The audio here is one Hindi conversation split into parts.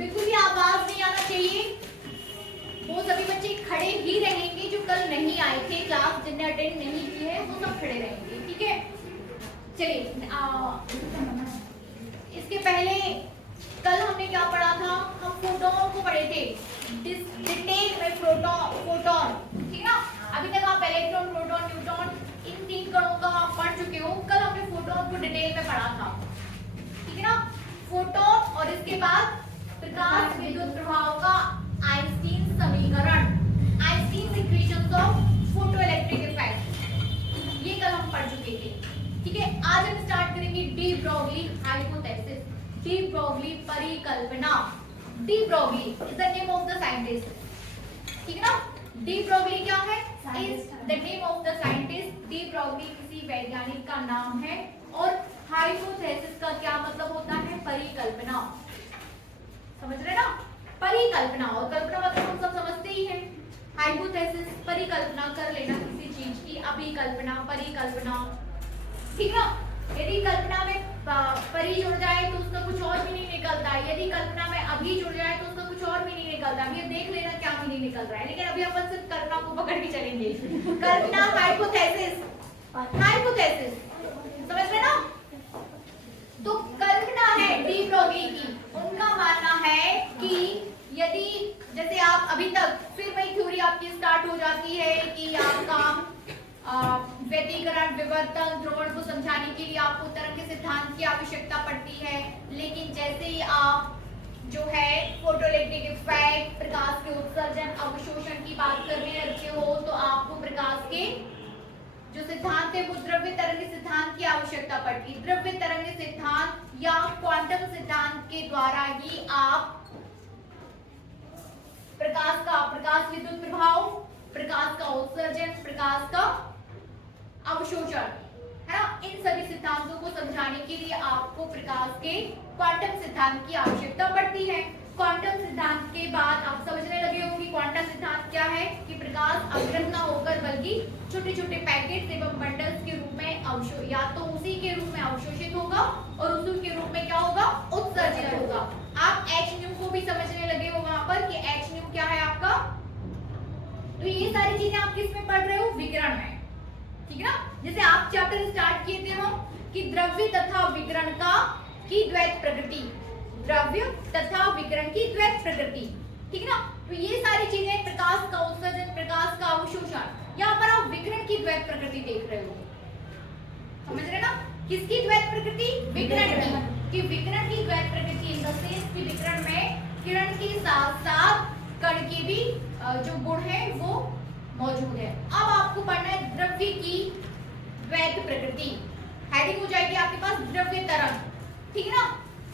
बिल्कुल भी आवाज नहीं आना चाहिए। वो सभी बच्चे खड़े ही रहेंगे जो कल नहीं आए थे क्लास, जिन्हें अटेंड नहीं की है वो सब खड़े रहेंगे, ठीक है। चलिए इसके पहले कल हमने क्या पढ़ा था, हम फोटोन को पढ़े थे डिटेल में, फोटोन, ठीक है ना। अभी तक आप इलेक्ट्रॉन, प्रोटॉन, न्यूट्रॉन इन 3 कणों का आप पढ़ चुके हो। कल हमने फोटोन को डिटेल में पढ़ा था, ठीक है ना। फोटोन और इसके बाद प्रकाश विद्युत प्रभाव का आइंस्टीन समीकरण, Einstein equations of photoelectric effect, ये कल हम पढ़ चुके थे, ठीक है। आज हम स्टार्ट करेंगे de Broglie hypothesis, de Broglie परिकल्पना। De Broglie is the name of the scientist, ठीक है ना। डी ब्रोगली क्या है, is the name of the scientist. De Broglie किसी वैज्ञानिक का नाम है। और हाइपोथेसिस का क्या मतलब होता है, परिकल्पना, समझ रहे ना। परिकल्पना और कल्पना मतलब हम सब समझते ही हैं। हाइपोथेसिस परिकल्पना कर लेना किसी चीज की, अभिकल्पना, परिकल्पना, ठीक ना। यदि कल्पना में परि जुड़ जाए तो उसका कुछ और मीनिंग निकलता है, यदि कल्पना में अभी जुड़ जाए तो उसका कुछ और मीनिंग निकलता है। अभी देख लेना क्या मीनिंग निकल रहा है, लेकिन अभी अपन सिर्फ कल्पना को पकड़ के चलेंगे। कल्पना, हाइपोथेसिस, हाइपोथेसिस, समझ रहे ना। तो कल्पना है डी ब्रोगली की, उनका मानना है कि यदि जैसे आप अभी तक फिर वही थ्योरी आपकी स्टार्ट हो जाती है कि आपका व्यतिकरण, विवर्तन, ध्रुवण को समझाने के लिए आपको तरंग के सिद्धांत की आवश्यकता पड़ती है। लेकिन जैसे ही आप जो है फोटोइलेक्ट्रिक इफेक्ट, प्रकाश के उत्सर्जन, अवशोषण की बात करने लगते हो तो आपको प्रकाश के जो सिद्धांत है वो द्रव्य तरंग सिद्धांत की आवश्यकता पड़ती है। द्रव्य तरंग सिद्धांत या क्वांटम सिद्धांत के द्वारा ही आप प्रकाश विद्युत प्रभाव, प्रकाश का उत्सर्जन, प्रकाश का अवशोषण, है ना, इन सभी सिद्धांतों को समझाने के लिए आपको प्रकाश के क्वांटम सिद्धांत की आवश्यकता पड़ती है। क्वांटम सिद्धांत के बाद आप समझने लगे हो कि क्वांटम सिद्धांत क्या है, कि प्रकाश अग्रत ना होकर बल्कि छोटे छोटे पैकेट्स एवं बंडल्स के रूप में या तो उसी के रूप में अवशोषित होगा और उसी के रूप में क्या होगा, उत्सर्जित होगा। आप h को भी समझने लगे हो वहां पर कि h क्या है आपका। तो ये सारी चीजें आप किस में पढ़ रहे हो, विकिरण में, ठीक है ना। जैसे आप चैप्टर स्टार्ट किए थे हम कि द्रव्य तथा विकिरण का की द्वैत प्रकृति, द्रव्य तथा विकिरण की द्वैत प्रकृति, ठीक है ना। तो ये सारी चीजें, प्रकाश का उत्सर्जन, प्रकाश का अवशोषण, यहाँ पर आप विकिरण की द्वैत प्रकृति देख रहे हो, समझ रहे ना। किसकी द्वैत प्रकृति, विकिरण की, कि विकिरण की द्वैत प्रकृति इन द सेंस कि विकिरण में किरण के साथ साथ कण के भी जो गुण है वो मौजूद है। अब आपको पढ़ना है द्रव्य की द्वैत प्रकृति। हेडिंग हो जाएगी आपके पास द्रव्य तरंग, ठीक है ना।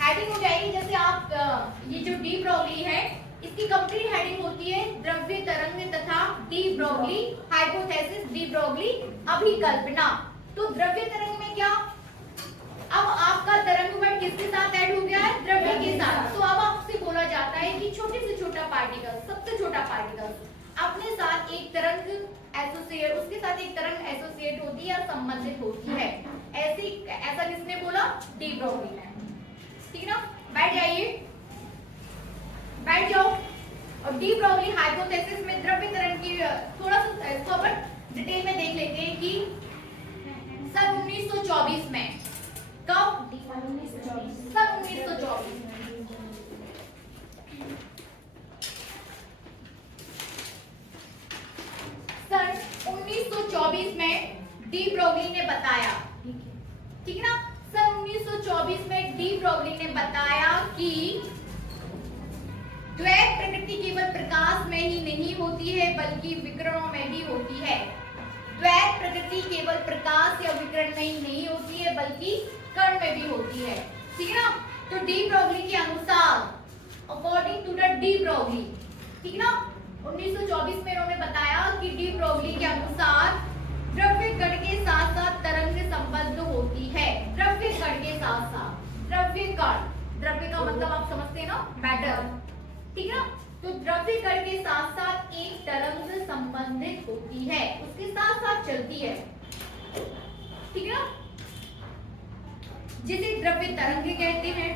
हेडिंग हो जाएगी जैसे आप ये जो डी ब्रोगली है इसकी कंप्लीट हेडिंग होती है द्रव्य तरंग तथा de Broglie hypothesis, de Broglie अभिकल्पना। तो द्रव्य तरंग में क्या, अब आपका तरंग बल किसके साथ ऐड हो गया है, द्रव्य के साथ। तो अब आपसे बोला जाता है कि छोटे से छोटा पार्टिकल, सबसे छोटा पार्टिकल अपने साथ एक तरंग एसोसिएट, उसके साथ एक तरंग एसोसिएट होती है या संबंधित होती है। ऐसा किसने बोला, डी ब्रोगली ने, ठीक है ना। बैठ जाइए, बैठ जाओ। और डी ब्रोगली हाइपोथेसिस में द्रव्य तरंग की थोड़ा सा इसको अपन डिटेल में देख लेते हैं कि सन 1924 में, कब, सन 1924 सन 1924 में डी ब्रोगली ने बताया, ठीक है ना। सन 1924 में डी ब्रोगली ने बताया कि द्वैत प्रकृति केवल प्रकाश में ही नहीं होती है बल्कि विकिरणों में भी होती है। द्वैत प्रकृति केवल प्रकाश या विकिरण में ही नहीं होती है बल्कि कण में भी होती है, ठीक है ना। तो डी ब्रोगली के अनुसार, according to the de Broglie, ठीक है ना, 1924 में उन्होंने बताया कि डी ब्रोगली के अनुसार द्रव्य कण के साथ साथ तरंग संबद्ध होती है। द्रव्य कण के साथ साथ, द्रव्य कण, द्रव्य का मतलब आप समझते हैं ना, मैटर, ठीक है ना। तो द्रव्य कण के साथ साथ एक तरंग संबंधित होती है, उसके साथ साथ चलती है, ठीक है ना, जिसे द्रव्य तरंग कहते हैं।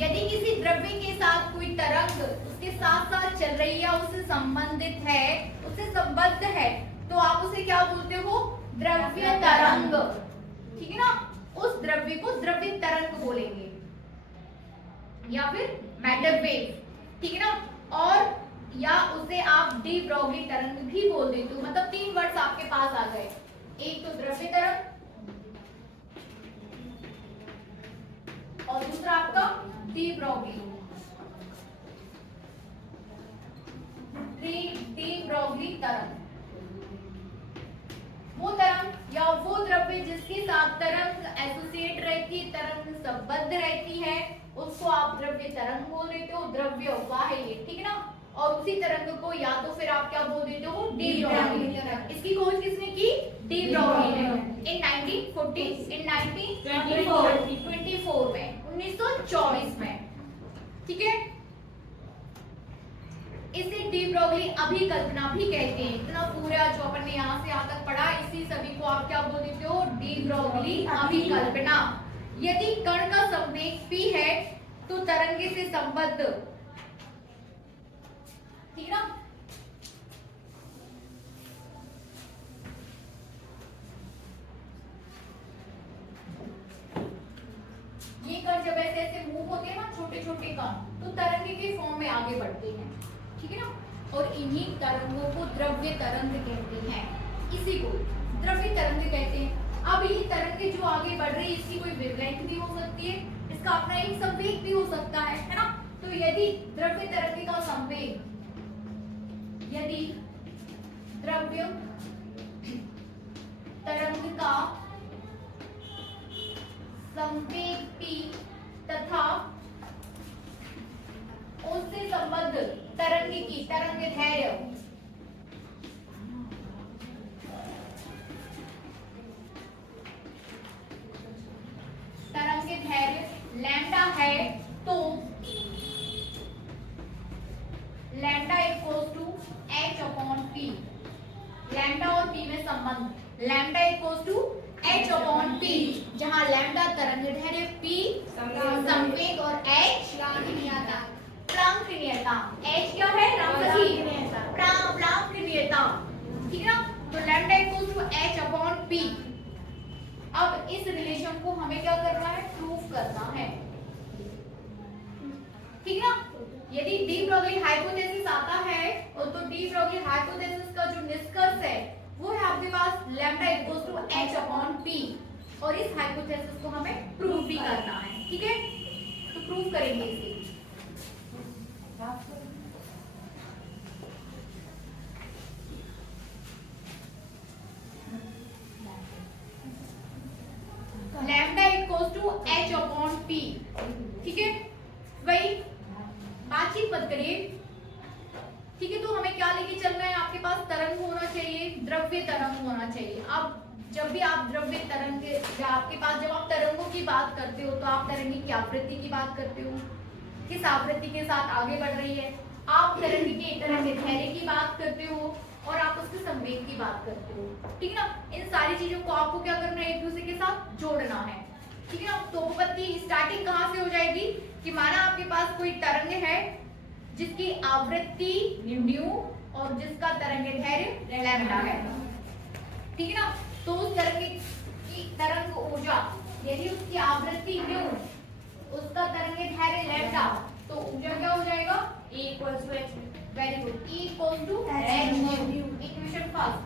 यदि किसी द्रव्य के साथ कोई तरंग उसके साथ साथ चल रही है, उससे संबंधित है, उससे संबद्ध है, तो आप उसे क्या बोलते हो? द्रव्य तरंग। ठीक है ना, उस द्रव्य को द्रव्य तरंग बोलेंगे या फिर मैटर वेव। ठीक है ना, और या उसे आप डी ब्रोगली तरंग भी बोल देते हो। मतलब तीन वर्ड्स आपके पास आ गए, एक तो द्रव्य तरंग और दूसरा आपका डी ब्रोगली। डी ब्रोगली तरंग वो तरंग या वो द्रव्य जिसके साथ तरंग एसोसिएट रहती है, तरंग संबद्ध रहती है, उसको आप द्रव्य तरंग बोल देते हो। द्रव्य हुआ है ये, ठीक है ना, और उसी तरंग को या तो फिर आप क्या बोल देते हो? डी ब्रोगली तरंग। इसकी खोज किसने की? डी ब्रोगली ने इन 1924 में, 1924 में। ठीक है, इसे डी ब्रोगली अभिकल्पना भी कहते हैं। इतना पूरा जो अपन ने यहाँ से यहाँ तक पढ़ा, इसी सभी को आप क्या बोल देते हो? डी ब्रोगली अभिकल्पना। यदि कण का संवेग p है तो तरंगे से संबद्ध, ठीक ना, ये कण जब ऐसे ऐसे मूव होते हैं ना, छोटे छोटे कण, तो तरंगे के फॉर्म में आगे बढ़ते हैं। ठीक है ना, और इन्हीं तरंगों को द्रव्य तरंग कहते हैं। इसी को द्रव्य तरंग कहते हैं। अब ये तरंगे जो आगे बढ़ रही है, इसकी कोई वेवलेंथ भी हो सकती है, इसका अपना एक संवेग भी हो सकता है ना। तो यदि द्रव्य तरंग का संवेग, यदि द्रव्य तरंग का संवेग p तथा उससे संबद्ध तरंग की तरंग धैर्य लैम्डा है, तो lambda equals to h upon p। Lambda और p में संबंध, lambda equals to h upon p, जहां लैम्डा तरंगदैर्घ्य, p संवेग और h प्लांकनीयता। h क्या है? प्लांकनीयता। ठीक है ना, तो lambda equals to h upon p। अब इस रिलेशन को हमें क्या करना है? प्रूफ करना है। ठीक है ना, यदि डी ब्रोगली हाइपोथेसिस आता है, और तो डी ब्रोगली हाइपोथेसिस का जो निष्कर्ष है वो है आपके पास lambda equals to h upon p, और इस हाइपोथेसिस को हमें प्रूफ भी करना है। ठीक है, तो प्रूफ करेंगे इसे। Lambda equals to h upon p। ठीक है, वही बातचीत मत करिए। ठीक है, तो हमें क्या लेके चलना है? आपके पास तरंग होना चाहिए, द्रव्य तरंग होना चाहिए। अब जब भी आप द्रव्य तरंग या आपके पास जब आप तरंगों की बात करते हो, तो आप तरंगी की आवृत्ति की बात करते हो, किस आवृत्ति के साथ आगे बढ़ रही है। आप तरंगी के तरंगदैर्घ्य की बात करते हो, और आप उसके संवेग की बात करते हो। ठीक है ना, इन सारी चीजों को आपको क्या करना है? एक दूसरे के साथ जोड़ना है। ठीक है ना, तो उपपत्ति स्टार्टिंग कहाँ से हो जाएगी कि माना आपके पास कोई तरंग है जिसकी आवृत्ति न्यू और जिसका तरंगदैर्घ्य लैम्डा है। ठीक है ना, तो उस तरंग ऊर्जा, यदि उसकी आवृत्ति न्यू, उसका तरंगदैर्घ्य लैम्डा, तो ऊर्जा क्या हो जाएगा? E equals to h। Very good, E equals to h new. Equation first,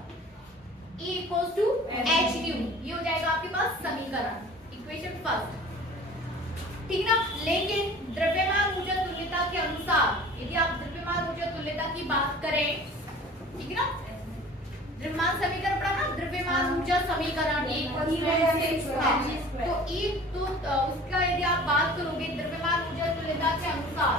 E equals to h new, ये हो जाएगा आपके पास समीकरण, इक्वेशन फर्स्ट। ठीक ना, लेकिन द्रव्यमान ऊर्जा तुल्यता के अनुसार यदि आप द्रव्यमान ऊर्जा तुल्यता की बात करें, ठीक है ना, द्रव्यमान समीकरण पढ़ा ना, द्रव्यमान ऊर्जा समीकरण तो E, तो उसका यदि आप बात करोगे द्रव्यमान ऊर्जा तुल्यता के अनुसार,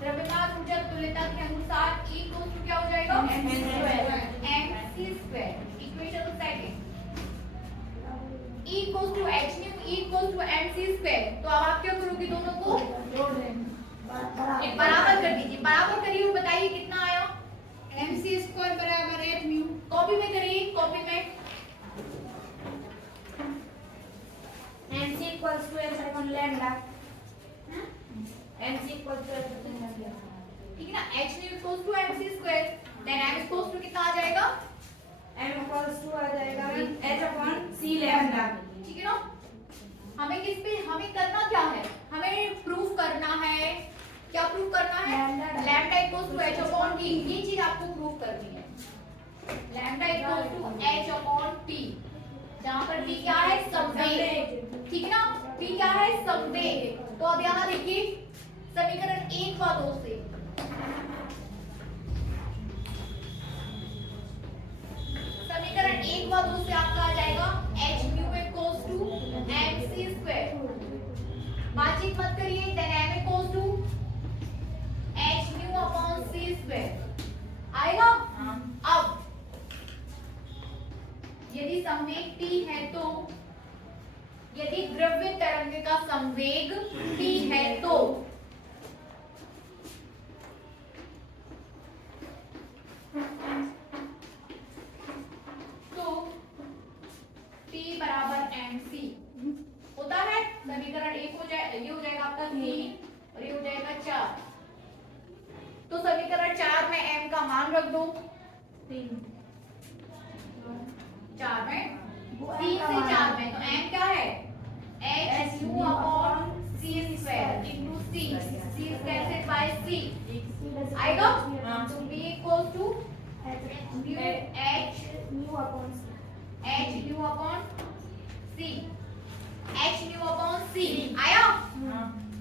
द्रव्यमान ऊर्जा तुल्यता के अनुसार E इक्वल्स टू क्या हो जाएगा? mc square. Equation second, E equals to h nu, E equals to mc square. तो अब आप क्या करोगे? दोनों को बराबर कर दीजिए। बराबर mc equal to ठीक है ना, h nu equals to mc square, then m equals to कितना आ जाएगा, m equals to आ जाएगा h upon c lambda। ठीक है ना। हमें किस पे, हमें करना क्या है, हमें प्रूफ करना है, क्या प्रूफ करना है, lambda equals to h upon t, ये चीज आपको प्रूफ करनी है, lambda equals to h upon t, जहां पर t क्या है, संवेग, ठीक है ना, t क्या है, संवेग। तो अब यहाँ देखिए समीकरण 1 व 2 से, समीकरण 1 व 2 से आपका आ जाएगा h nu equals to mc square, बातचीत मत करिए, then m equals to h nu upon c square आएगा। अब यदि संवेग t है तो, यदि द्रव्य तरंग का संवेग t है तो t बराबर mc होता है, समीकरण 1 हो जाए, ये हो जाएगा आपका 3 और ये हो जाएगा 4, तो समीकरण 4 में m का मान रख दो, 4 में 3 से 4 में, तो m क्या है, h nu upon c square into c, c cancel by c आएगा, तो b equals to h nu upon c, h nu upon c आया।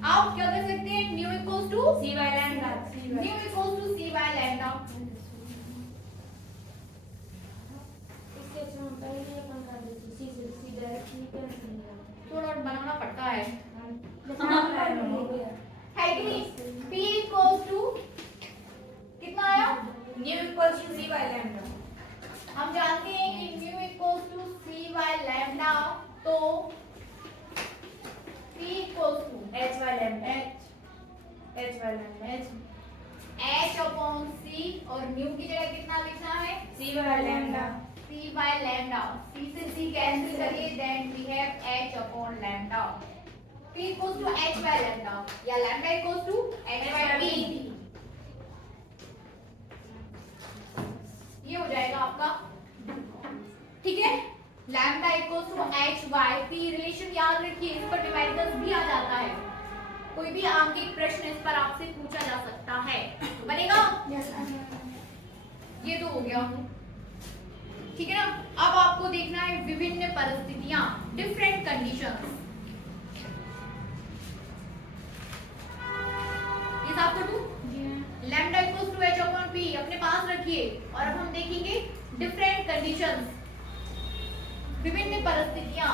आप क्या कर सकते हैं, nu equals to c by lambda, nu equals to c by lambda, इससे अच्छा हम पहले ये अपन कर देते c से c डायरेक्टली कैंसिल थोड़ा बनाना पड़ता है है कि नहीं, p इक्वल्स टू कितना आया, nu equals to c by lambda। हम जानते हैं कि mu equals to c by lambda, तो p equals to h by lambda, h by lambda, h upon c, और म्यू की जगह कितना लिखना है, c by lambda, c by lambda, c से c कैंसिल करिए, then we have h upon lambda, p equals to h by lambda या lambda equals to h by p, ये हो जाएगा आपका, ठीक है। Lambda equals to h by p, relation याद रखिए, इस पर डिवाइडर्स भी आ जाता है, कोई भी आंकिक प्रश्न इस पर आपसे पूछा जा सकता है, बनेगा, ये तो हो गया, ठीक है ना। अब आपको देखना है विभिन्न परिस्थितियां, डिफरेंट कंडीशंस, ये साफ कर दूं, lambda equals to h upon p अपने पास रखिए, और अब हम देखेंगे डिफरेंट कंडीशंस, विभिन्न परिस्थितियां,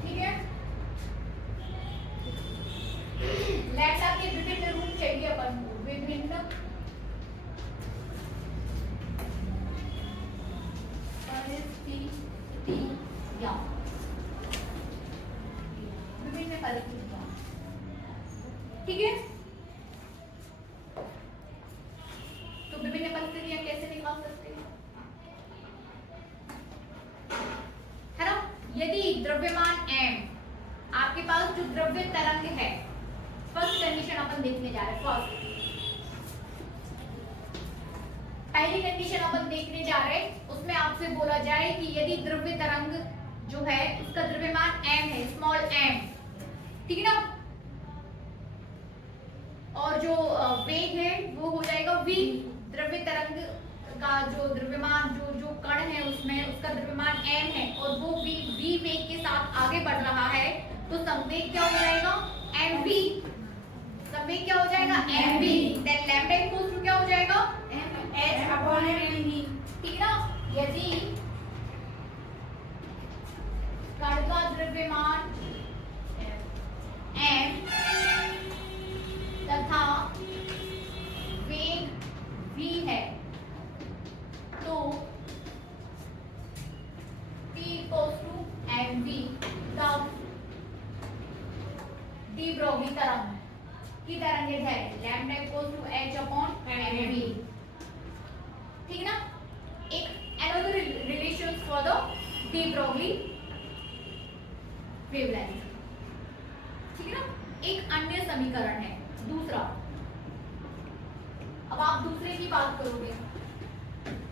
ठीक है। लैम्डा के विभिन्न रूप चाहिए अपन को, विभिन्न परिस्थितियां, विभिन्न परिस्थितियां, ठीक है। तो विभिन्न परिस्थितियां कैसे निकाल सकते हैं, है ना। यदि द्रव्यमान m, आपके पास जो द्रव्य तरंग है, फर्स्ट कंडीशन अपन देखने जा रहे हैं, पहली कंडीशन अपन देखने जा रहे हैं, उसमें आपसे बोला जाए कि यदि द्रव्य तरंग जो है उसका द्रव्यमान m है, स्मॉल m, ठीक है ना, और जो वेग है वो हो जाएगा v, द्रव्य तरंग का जो द्रव्यमान जो कण है उसमें उसका द्रव्यमान m है, और वो v वेग के साथ आगे बढ़ रहा है, तो संवेग क्या हो जाएगा, mv, संवेग क्या हो जाएगा, mv, then lambda equals to क्या हो जाएगा, h upon mv, ठीक है ना। यदि कण का द्रव्यमान m तथा वेग अब आप दूसरे की बात करोगे,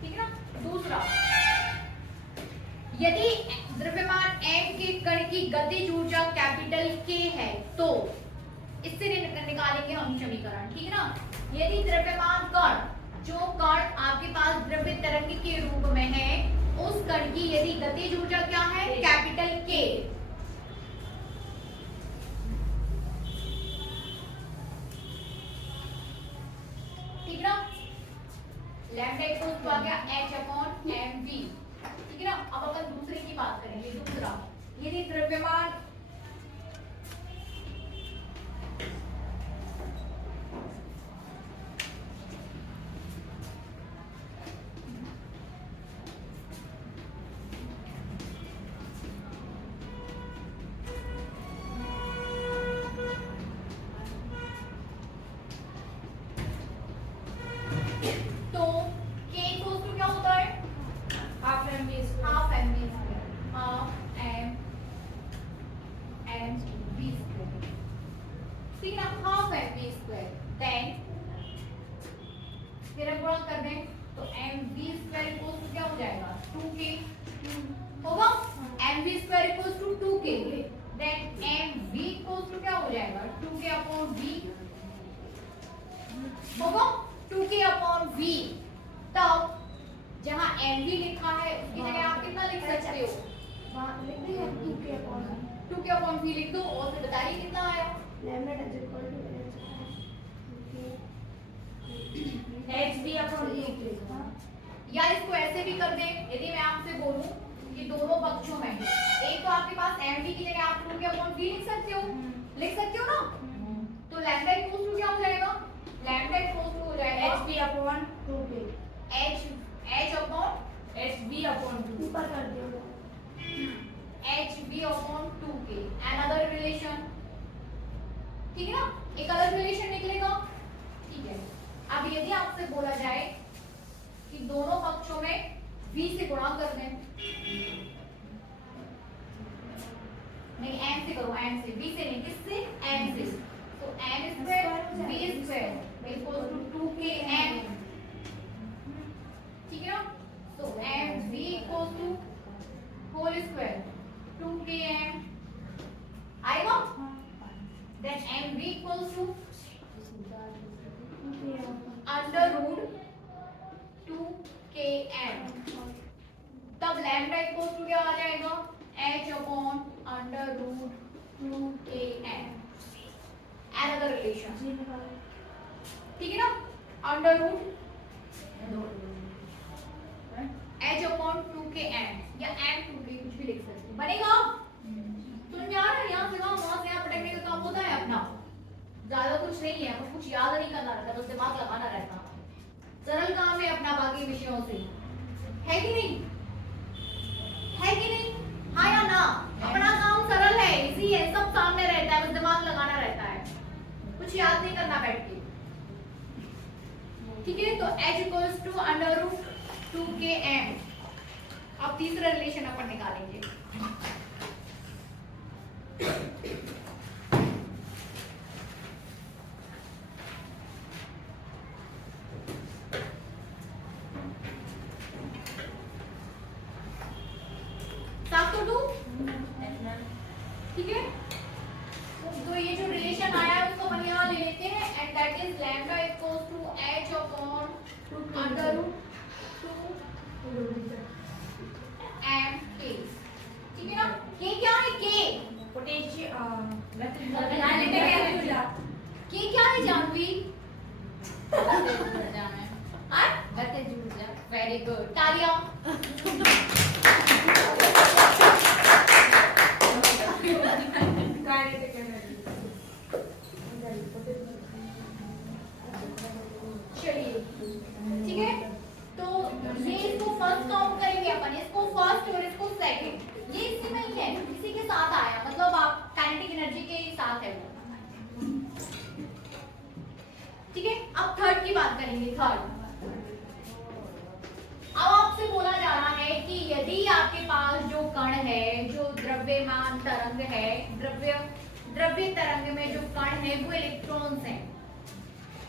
ठीक है ना। दूसरा, यदि द्रव्यमान m के कण की गतिज ऊर्जा कैपिटल K है तो इससे निकालेंगे हम समीकरण, ठीक है ना। यदि द्रव्यमान कण, जो कण आपके पास द्रव्य तरंग के रूप में है, उस कण की यदि गतिज ऊर्जा क्या है, कैपिटल K, ठीक ना। लैम्डा इक्वल टू आ गया h/mv, ठीक है ना। अब अपन दूसरे की बात करेंगे। दूसरा, यदि द्रव्यमान तो k इक्वल टू क्या होता है, half mv square, half mv square, half mv square, ठीक है ना, हाफ mv स्क्वायर। देन फिर हम गुणा कर दें तो mv स्क्वायर इक्वल टू क्या हो जाएगा, 2k होगा। mv square equal to 2k, then mv equal to क्या हो जाएगा, 2k अपॉन v होगा, 2k अपॉन v। तब जहां mv लिखा है उसकी जगह आप कितना लिख सकते हो, वहां लिख देंगे 2k upon 2k upon v लिख दो और फिर बताइए कितना आया। Lambda is equal to hv upon k, या इसको ऐसे भी कर दें, यदि मैं आपसे बोलूं कि दोनों पक्षों में एक तो आपके पास mv की जगह आप 2k अपॉन v लिख सकते हो, लिख सकते हो ना। तो लैम्डा इक्वल टू क्या हो जाएगा, लैम्डा इक्वल टू हो जाएगा hv upon 2k, h upon hv upon 2 ऊपर कर दिया hv upon 2k, another relation, ठीक है ना, एक अलग रिलेशन निकलेगा, ठीक है। अब यदि आपसे बोला जाए कि दोनों पक्षों में v से गुणा कर दें, नहीं m से करो, m से, v से नहीं, किससे, m से, तो m square v square equal to 2km, ठीक है ना। तो mv equal to whole square 2km आएगा, then mv equal to under root 2km, तब लैम्डा इक्वल टू क्या आ जाएगा, h upon under root 2km, another relation, ठीक है ना। Under root h upon 2km या m 2k कुछ भी लिख सकते हो, बनेगा। तुम यार यहाँ से वहां से यहाँ पटकने का काम होता है अपना, ज्यादा कुछ नहीं है, कुछ याद नहीं करना रहता, बस दिमाग लगाना रहता, सरल काम है अपना बाकी विषयों से, है कि नहीं, है कि नहीं, हाँ या ना। अपना काम सरल है, इसी है, सब सामने रहता है, बस दिमाग लगाना रहता है, कुछ याद नहीं करना बैठ के, ठीक है। तो h equals to under root 2km। अब तीसरा रिलेशन अपन निकालेंगे, ठीक है। तो ये जो रिलेशन आया है उसको अपन यहाँ ले लेते हैं, and that is lambda equals to h upon under root 2m k, ठीक है ना। k क्या है, k पोटेंशियल k क्या है जानवी, वेरी गुड, तालियां। चलिए ठीक है, तो ये इसको फर्स्ट काउंट करेंगे अपन, इसको फर्स्ट और इसको सेकंड, ये इसी में ही है, इसी के साथ आया, मतलब आप काइनेटिक एनर्जी के साथ है वो, ठीक है। अब थर्ड की बात करेंगे, थर्ड। अब आपसे बोला जा रहा है कि यदि आपके पास जो कण है, जो द्रव्यमान तरंग है, द्रव्य तरंग में जो कण है वो इलेक्ट्रॉन्स हैं,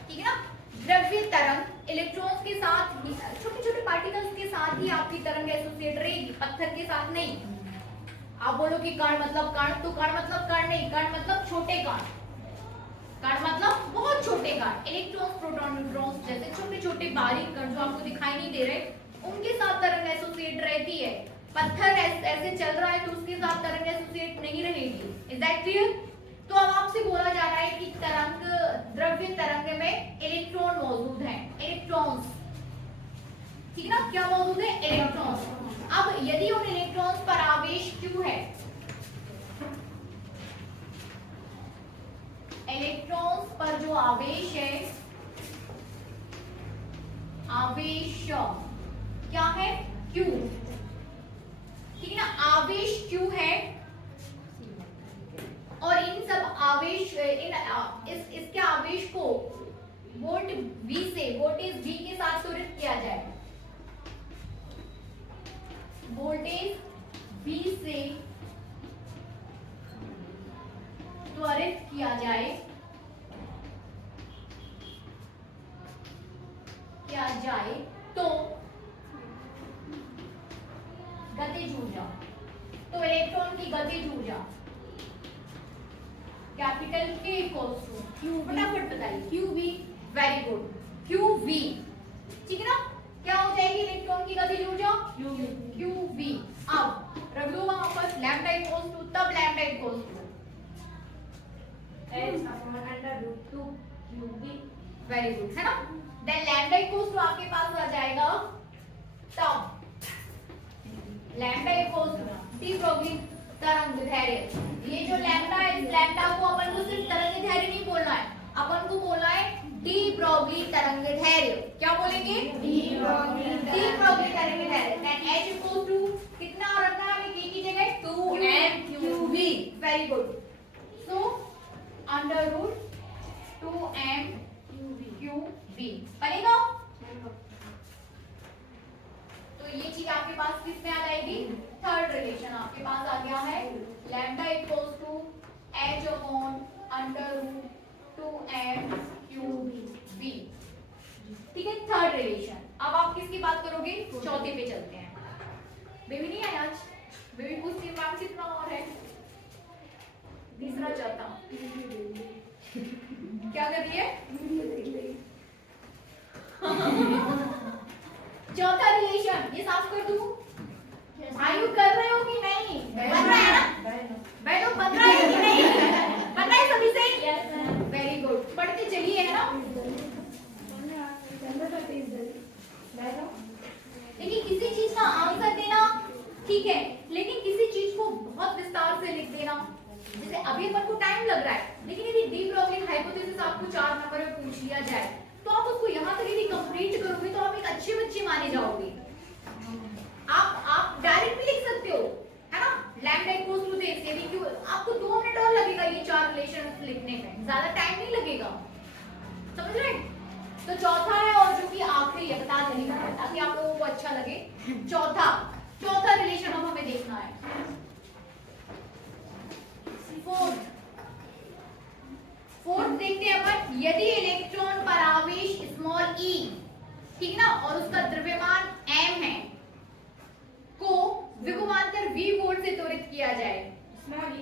ठीक है ना। द्रव्य तरंग इलेक्ट्रॉन्स के साथ, छोटे छोटे पार्टिकल्स के साथ ही आपकी तरंग एसोसिएट रहेगी, पत्थर के साथ नहीं। आप बोलो कि कण मतलब कण, तो कण मतलब कण नहीं, कण मतलब छोटे कण, कण मतलब बहुत छोटे कण। इलेक्ट्रॉन्स, प्रोटॉन, न्यूट्रॉन्स जैसे छोटे छोटे बारीक कण जो आपको दिखाई नहीं दे रहे, उनके साथ तरंग एसोसिएट रहती है। पत्थर ऐसे चल रहा है तो उसके साथ तरंग एसोसिएट नहीं रहेगी। Is that clear? तो अब आपसे बोला जा रहा है कि तरंग, द्रव्य तरंग में इलेक्ट्रॉन मौजूद हैं, इलेक्ट्रॉन्स, ठीक है ना? क्या मौजूद है? इलेक्ट्रॉन्स। अब यदि उन इलेक्ट्रॉन्स पर आवेश Q है, इलेक्ट्रॉन्स पर जो आवेश है, आवेश क्या है? Q, ठीक है ना? आवेश Q है और इन सब आवेश, इसके आवेश को वोल्ट V से, वोल्टेज V के साथ त्वरित किया जाए, वोल्टेज V से त्वरित किया जाए, तो गतिज ऊर्जा, तो इलेक्ट्रॉन की गतिज ऊर्जा capital K equals to Q, फटाफट बताइए, QV, वेरी गुड, QV, ठीक है ना? क्या हो जाएगी इलेक्ट्रॉन की गतिज ऊर्जा? QV। अब रख लो वहां पर लैम्डा इक्वल्स टू, तब lambda equals to h/√2 QV, very good, है ना? देन लैम्डा इक्वल्स टू आपके पास आ जाएगा, तब lambda equals to de Broglie तरंग दैर्घ्य। ये जो लैम्डा है, इस लैम्डा को अपन को सिर्फ तरंग दैर्घ्य नहीं बोलना है, अपन को बोलना है डी ब्रोगली तरंग दैर्घ्य। क्या बोलेंगे? डी ब्रोगली तरंग दैर्घ्य। देन h इक्वल्स टू कितना रखना है हमें k की जगह? 2mqv, very good. सो √2mqv बनेगा। तो ये चीज आपके पास किस में आ जाएगी? थर्ड रिलेशन आपके पास आ गया है, lambda equals to h upon √2mqv, ठीक है? Third relation. अब आप किसकी बात करोगे? चौथे पे चलते हैं। बेबी नहीं है आज, बेबी पूछती है मैम कितना और है? तीसरा, चौथा क्या कर रही है? चौथा रिलेशन, ये साफ कर दूं? आयु कर रहे हो कि नहीं? बन रहा है ना? बैठो, बन रहा है कि नहीं? बन रहा है सभी से? वेरी गुड, पढ़ते चलिए, है ना? लेकिन किसी चीज का आंसर देना ठीक है, लेकिन किसी चीज को बहुत विस्तार से लिख देना, जैसे अभी अपन को टाइम लग रहा है, लेकिन यदि डी ब्रोगली हाइपोथेसिस आपको 4 नंबर में पूछ लिया जाए तो आप उसको यहाँ तक यदि कंप्लीट करोगे तो आप एक अच्छे बच्चे माने जाओगे। आप डायरेक्ट भी लिख सकते हो, है ना? लैम्डा इक्वल्स टू दिस, यदि क्यों आपको 2 मिनट और लगेगा ये 4 रिलेशन लिखने में, ज्यादा टाइम नहीं लगेगा, समझ रहे? तो चौथा है और जो कि आखिरी है, बता देने का ताकि आप लोगों को अच्छा लगे। चौथा रिलेशन अब हमें देखना है। फोर्थ देखते हैं अपन, यदि इलेक्ट्रॉन पर आवेश स्मॉल e, ठीक ना, और उसका द्रव्यमान m है, को विभवांतर v वोल्ट से त्वरित किया जाए। स्मॉल e,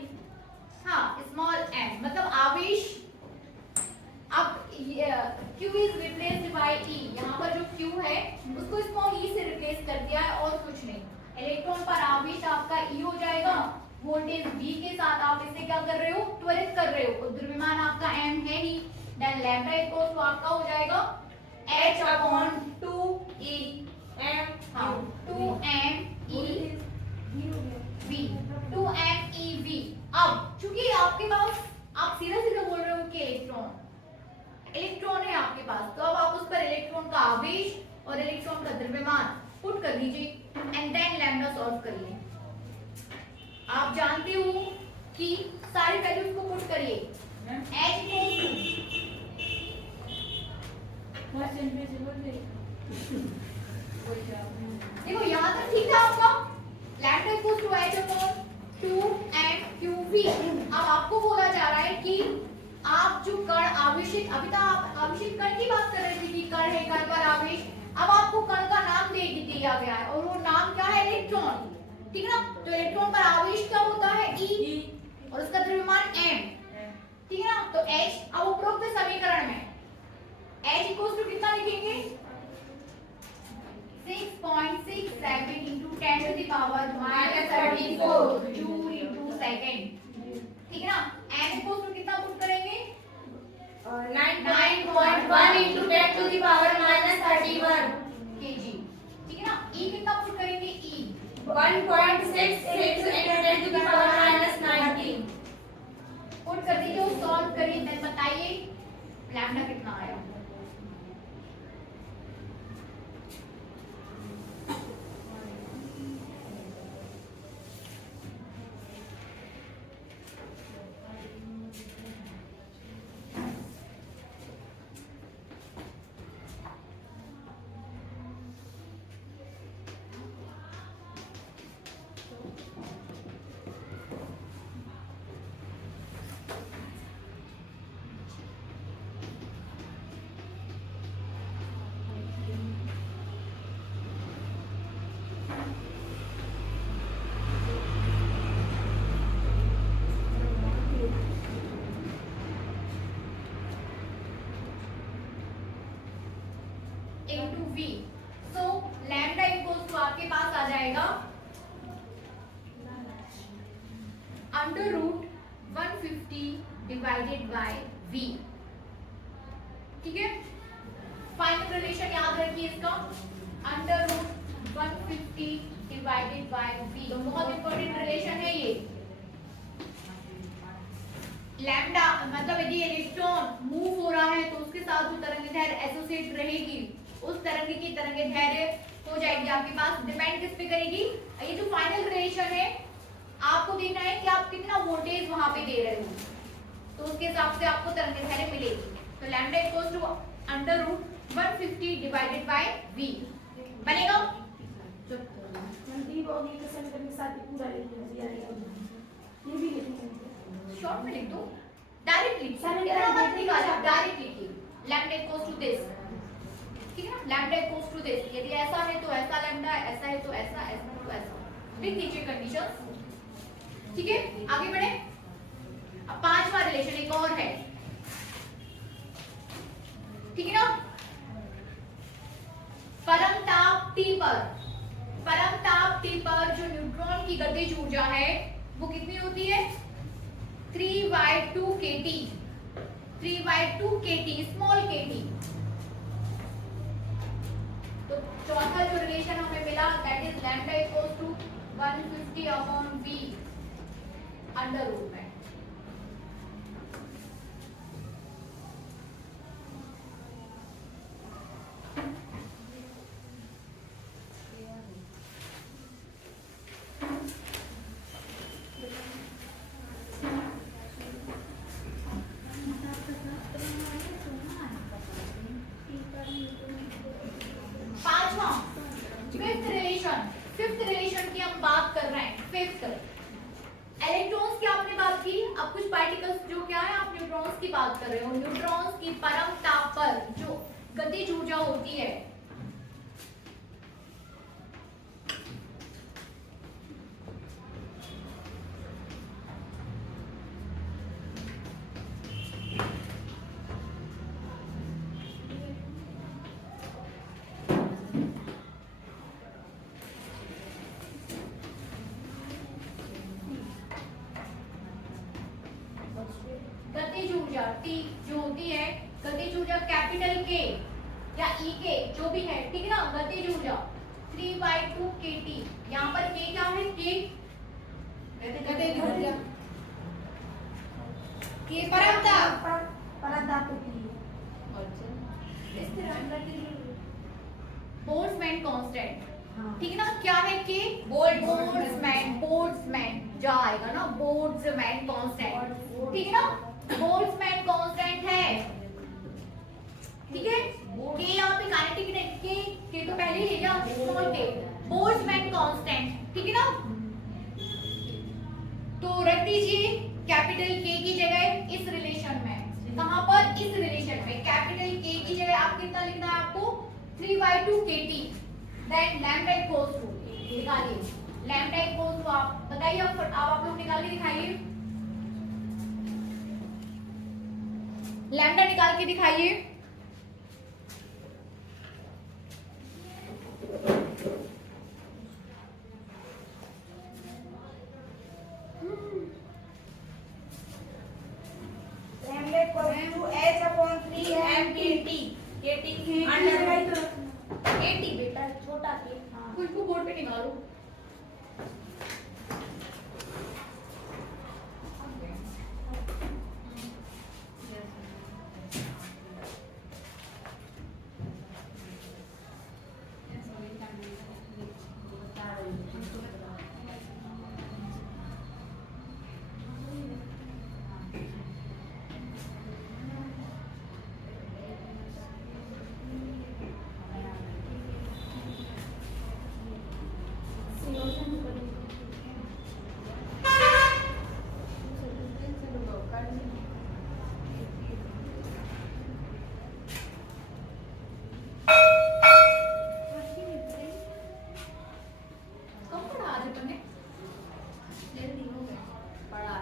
हाँ, स्मॉल m मतलब आवेश, अब q is replaced by e, यहाँ पर जो q है उसको स्मॉल e से रिप्लेस कर दिया है और कुछ नहीं। इलेक्ट्रॉन पर आवेश आपका e हो जाएगा, वोल्टेज v के साथ आप इसे क्या कर रहे हो? त्वरित कर रहे हो। द्रव्यमान आपका m है ही, देन लैम्डा इक्वल्स टू आपका हो जाएगा h अपॉन 2e m, हाँ 2mev, 2mev। अब चूंकि आपके पास, आप सीधा सीधा बोल रहे हो कि इलेक्ट्रॉन है आपके पास, तो अब आप उस पर इलेक्ट्रॉन का आवेश और इलेक्ट्रॉन का द्रव्यमान पुट कर दीजिए एंड देन लैम्डा सॉल्व करिए। आप जानते हो कि सारी वैल्यूज को पुट करिए, h देखो यहाँ तक ठीक था आपका, lambda equals to h upon 2mqv। अब आपको बोला जा रहा है कि आप जो कण आवेशित, अभी तक आप आवेशित कण की बात कर रहे थे कि कण है, कण पर आवेश दिया गया है और वो नाम क्या है, इलेक्ट्रॉन। ठीक है ना, तो इलेक्ट्रॉन पर आवेश क्या होता है, E, और उसका द्रव्यमान m। ठीक है ना, तो H, अब उपरोक्त समीकरण में H इक्वल्स टू कितना लिखेंगे, 6.67 into 10 to the power minus 34 joule into second. ठीक है ना, m इक्वल्स टू कितना पुट करेंगे, 9.1 into 10 to the power minus 31 kg। ठीक है ना, E कितना पुट करेंगे, E 1.66 into 10 to the power minus 19। Put कर दीजिए और सॉल्व करिए, देन बताइए लैम्डा कितना आया। into V, so lambda equals to आपके पास आ जाएगा under root 150 divided by V। ठीक है, फाइनल रिलेशन याद रखिए इसका, under root 150 divided by V, बहुत इंपॉर्टेंट रिलेशन है ये। लैम्डा मतलब यदि इलेक्ट्रॉन मूव हो रहा है तो उसके साथ जो तरंग दैर्घ्य एसोसिएट रहेगी, उस तरंग की तरंग दैर्घ्य हो जाएगी आपके पास, डिपेंड किस पे करेगी, ये जो फाइनल रिलेशन है आपको देखना है कि आप कितना वोल्टेज वहां पे दे रहे हो, तो उसके हिसाब से आपको तरंग दैर्घ्य मिलेगी। तो lambda equals to under root 150 divided by V बनेगा। मनदीप और ये कसम करने साथ ही पूरा लिख दिया ये भी लिखेंगे, शॉर्ट में लिख दो, डायरेक्ट लिख सर इतना मत निकालो, डायरेक्ट लिखिए लैम्डा इक्वल्स टू दिस। ठीक है ना, लैम्डा इक्वल्स टू दिस, यदि ऐसा है तो ऐसा लैम्डा, ऐसा है तो ऐसा, ऐसा है तो ऐसा, लिख दीजिए कंडीशंस। ठीक है, आगे बढ़े। अब पांचवा रिलेशन एक और है, ठीक है ना, परम ताप T पर, परम ताप T पर जो न्यूट्रॉन की गतिज ऊर्जा है वो कितनी होती है, 3/2 kT, 3/2 kT, स्मॉल kT। तो चौथा जो रिलेशन हमें मिला that is lambda equals to 150/V under root में। पांचवा फिफ्थ रिलेशन की हम बात कर रहे हैं। फिफ्थ, इलेक्ट्रॉन्स की आपने बात की, अब कुछ पार्टिकल्स जो क्या है आप न्यूट्रॉन्स की बात कर रहे हो। न्यूट्रॉन्स की परम ताप पर जो गतिज ऊर्जा होती है गतिज ऊर्जा T जो होती है, गतिज ऊर्जा कैपिटल K या E के जो भी है, ठीक है ना, गतिज ऊर्जा 3/2 kT। यहाँ पर K क्या है, K गतिज ऊर्जा, K परम ताप, परदाप की बोल्ट्जमैन कांस्टेंट। हाँ। ठीक है ना, क्या है K, बोल्ट्जमैन जा आएगा ना, बोल्ट्जमैन कांस्टेंट। ठीक है ना, बोल्ट्जमैन कांस्टेंट है। ठीक है, K यहाँ पे काइनेटिक नहीं, K तो पहले ही ले जा, स्मॉल K, बोल्ट्जमैन कांस्टेंट। ठीक है ना, तो रख दीजिए कैपिटल K की जगह इस रिलेशन में, कहां पर, इस रिलेशन में कैपिटल K की जगह आप कितना लिखना है आपको, 3/2 kT। Then lambda equals to, निकालिए लैम्डा इक्वल्स टू, आप बताइए, अब आप लोग निकाल के दिखाइए, लैम्डा निकाल के दिखाइए। Lambda equals to h upon 3 m kt under एटी बेटा छोटा के। हाँ कुछ को बोर्ड पे निकालो। कब पढ़ा आज अपन ने? पढ़ा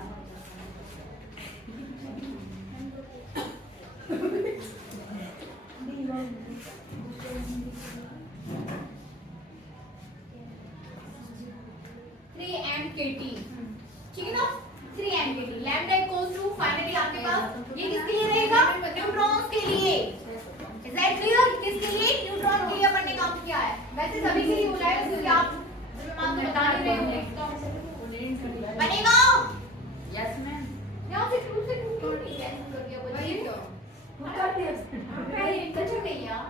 थ्री एम के टी, ठीक है ना, 3 M K T, lambda equals to, finally आपके पास ये किसके लिए रहेगा? न्यूट्रॉन्स के लिए। Is that clear? किसके लिए? न्यूट्रॉन के लिए अपन ने काम किया है, वैसे सभी के लिए बोला है, क्योंकि आप मैं आपको बता नहीं रहे होंगे। बनेगा? Yes ma'am. यहाँ से टू नहीं कैंसिल कर दिया बच्चे क्यों? अच्छा नहीं यार,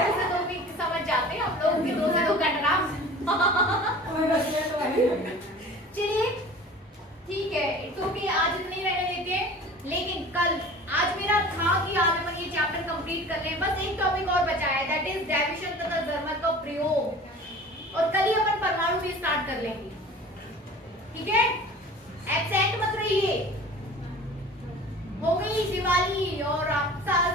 ऐसे तो भी समझ जाते हैं हम लोग कि 2 से 2 कट रहा। चलिए ठीक है, तो कि आज इतने ही रहने देते हैं, लेकिन कल आज मेरा था कि आज अपन ये चैप्टर कंप्लीट कर लें, बस एक टॉपिक और बचा है, दैट इज डेविएशन तथा जर्मन का प्रयोग, और कल ही अपन परमाणु भी स्टार्ट कर लेंगे, ठीक है? एब्सेंट मत रहिए। हो गई दिवाली और आप साल